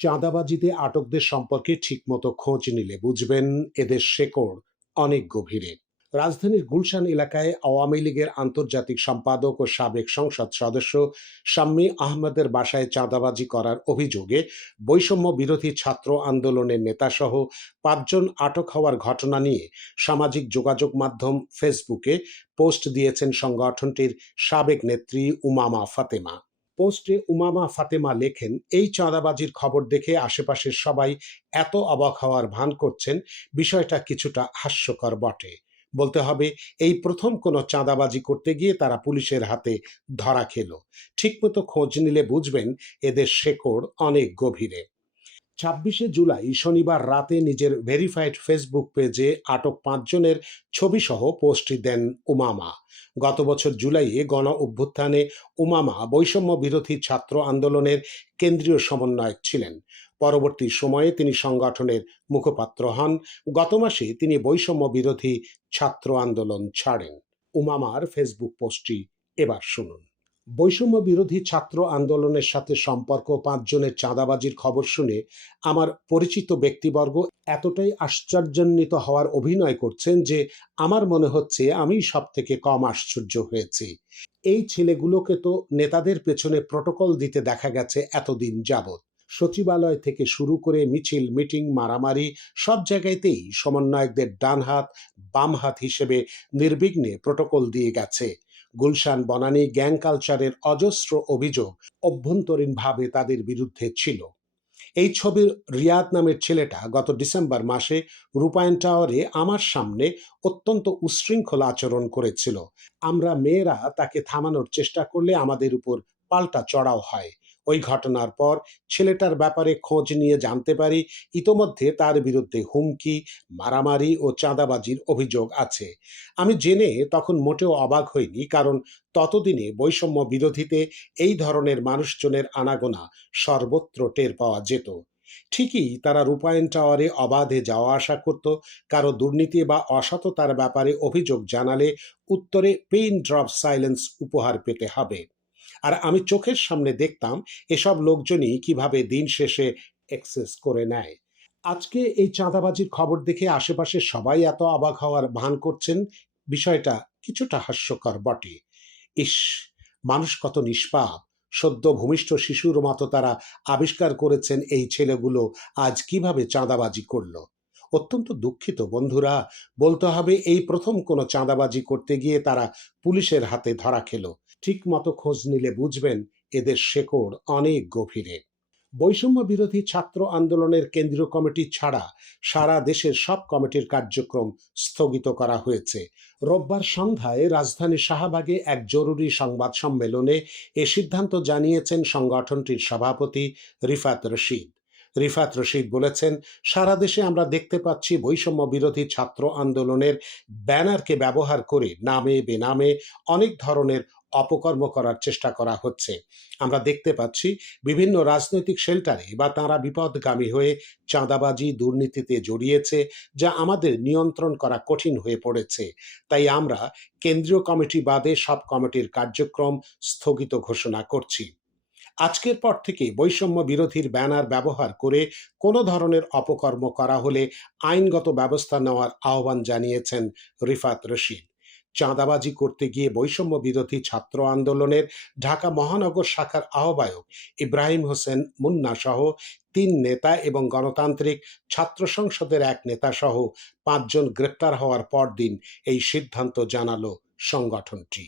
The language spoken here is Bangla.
চাঁদাবাজিতে আটকদের সম্পর্কে ঠিকমতো খোঁজ নিলে বুঝবেন এদের শেকড় অনেক গভীরে। রাজধানীর গুলশান এলাকায় আওয়ামী লীগের আন্তর্জাতিক সম্পাদক ও সাবেক সংসদ সদস্য শাম্মী আহমদের বাসায় চাঁদাবাজি করার অভিযোগে বৈষম্য বিরোধী ছাত্র আন্দোলনের নেতাসহ পাঁচজন আটক হওয়ার ঘটনা নিয়ে সামাজিক যোগাযোগ মাধ্যম ফেসবুকে পোস্ট দিয়েছেন সংগঠনটির সাবেক নেত্রী উমামা ফাতেমা। পোস্টে উমামা ফাতেমা লেখেন, এই চাঁদাবাজির খবর দেখে আশেপাশের সবাই এত অবাক হওয়ার ভান করছেন, বিষয়টা কিছুটা হাস্যকর বটে। বলতে হবে, এই প্রথম কোনো চাঁদাবাজি করতে গিয়ে তারা পুলিশের হাতে ধরা খেল। ঠিকমতো খোঁজ নিলে বুঝবেন, এদের শেকড় অনেক গভীরে। ছাব্বিশে জুলাই শনিবার রাতে নিজের ভেরিফাইড ফেসবুক পেজে আটক পাঁচজনের ছবিসহ পোস্টটি দেন উমামা। গত বছর জুলাইয়ে গণ অভ্যুত্থানে উমামা বৈষম্য বিরোধী ছাত্র আন্দোলনের কেন্দ্রীয় সমন্বয়ক ছিলেন। পরবর্তী সময়ে তিনি সংগঠনের মুখপাত্র হন। গত মাসে তিনি বৈষম্য বিরোধী ছাত্র আন্দোলন ছাড়েন। উমামার ফেসবুক পোস্টটি এবার শুনুন। বৈষম্য বিরোধী ছাত্র আন্দোলনের সাথে সম্পর্ক, পাঁচজনের চাঁদাবাজির খবর শুনে আমার পরিচিত ব্যক্তিবর্গ এতটাই আশ্চর্যান্বিত হওয়ার অভিনয় করছেন যে আমার মনে হচ্ছে আমি সব থেকে কম আশ্চর্য হয়েছি। এই ছেলেগুলোকে তো নেতাদের পেছনে প্রটোকল দিতে দেখা গেছে এতদিন যাবৎ। সচিবালয় থেকে শুরু করে মিছিল, মিটিং, মারামারি সব জায়গাতেই সমন্বয়কদের ডান হাত বাম হাত হিসেবে নির্বিঘ্নে প্রটোকল দিয়ে গেছে। গুলশান বনানী গ্যাং কালচারের অজস্র অভিযোগ অভ্যন্তরীণভাবে তাদের বিরুদ্ধে ছিল। এই ছবির রিয়াদ নামের ছেলেটা গত ডিসেম্বর মাসে রূপায়ণ টাওয়ারে আমার সামনে অত্যন্ত উশৃঙ্খল আচরণ করেছিল। আমরা মেয়েরা তাকে থামানোর চেষ্টা করলে আমাদের উপর পাল্টা চড়াও হয়। ওই ঘটনার পর ছেলেটার ব্যাপারে খোঁজ নিয়ে জানতে পারি ইতোমধ্যে তার বিরুদ্ধে হুমকি, মারামারি ও চাঁদাবাজির অভিযোগ আছে। আমি জেনে তখন মোটেও অবাক হইনি কারণ ততদিনে বৈষম্য বিরোধীতে এই ধরনের মানুষজনের আনাগোনা সর্বত্র টের পাওয়া যেত। ঠিকই তারা রূপায়ণ টাওয়ারে অবাধে যাওয়া আসা করত, কারও দুর্নীতি বা অসততার ব্যাপারে অভিযোগ জানালে উত্তরে পেইন ড্রপ সাইলেন্স উপহার পেতে হবে। আর আমি চোখের সামনে দেখতাম এসব লোকজনই কীভাবে দিন শেষে এক্সেস করে নেয়। আজকে এই চাঁদাবাজির খবর দেখে আশেপাশে সবাই এত অবাক হওয়ার ভান করছেন, বিষয়টা কিছুটা হাস্যকর বটে। ইস, মানুষ কত নিষ্পাপ। সদ্য ভূমিষ্ঠ শিশুর মতো তারা আবিষ্কার করেছেন এই ছেলেগুলো আজ কীভাবে চাঁদাবাজি করল। অত্যন্ত দুঃখিত বন্ধুরা, বলতে হবে এই প্রথম কোনো চাঁদাবাজি করতে গিয়ে তারা পুলিশের হাতে ধরা খেলো। ঠিক মতো খোঁজ নিলে বুঝবেন এদের শেকড় অনেক গভীরে। বৈষম্য বিরোধী ছাত্র আন্দোলনের কেন্দ্রীয় কমিটি ছাড়া সারা দেশের সব কমিটির কার্যক্রম স্থগিত করা হয়েছে। রোববার সন্ধ্যায় রাজধানী শাহবাগে এক জরুরি সংবাদ সম্মেলনে এ সিদ্ধান্ত জানিয়েছেন সংগঠনটির সভাপতি রিফাত রশিদ। রিফাত রশিদ বলেছেন, সারা দেশে আমরা দেখতে পাচ্ছি বৈষম্য বিরোধী ছাত্র আন্দোলনের ব্যানারকে ব্যবহার করে নামে বেনামে অনেক ধরনের অপকর্ম করার চেষ্টা করা হচ্ছে। আমরা দেখতে পাচ্ছি বিভিন্ন রাজনৈতিক শেল্টারে বা তারা বিপদগামী হয়ে চাঁদাবাজি, দুর্নীতিতে জড়িয়েছে, যা আমাদের নিয়ন্ত্রণ করা কঠিন হয়ে পড়েছে। তাই আমরা কেন্দ্রীয় কমিটি বাদে সব কমিটির কার্যক্রম স্থগিত ঘোষণা করছি। আজকের পর থেকে বৈষম্য বিরোধীর ব্যানার ব্যবহার করে কোনো ধরনের অপকর্ম করা হলে আইনগত ব্যবস্থা নেওয়ার আহ্বান জানিয়েছেন রিফাত রশিদ। চাঁদাবাজি করতে গিয়ে বৈষম্য বিরোধী ছাত্র আন্দোলনের ঢাকা মহানগর শাখার আহ্বায়ক ইব্রাহিম হোসেন মুন্না সহ তিন নেতা এবং গণতান্ত্রিক ছাত্র সংসদের এক নেতা সহ পাঁচজন গ্রেপ্তার হওয়ার পরদিন এই সিদ্ধান্ত জানালো সংগঠনটি।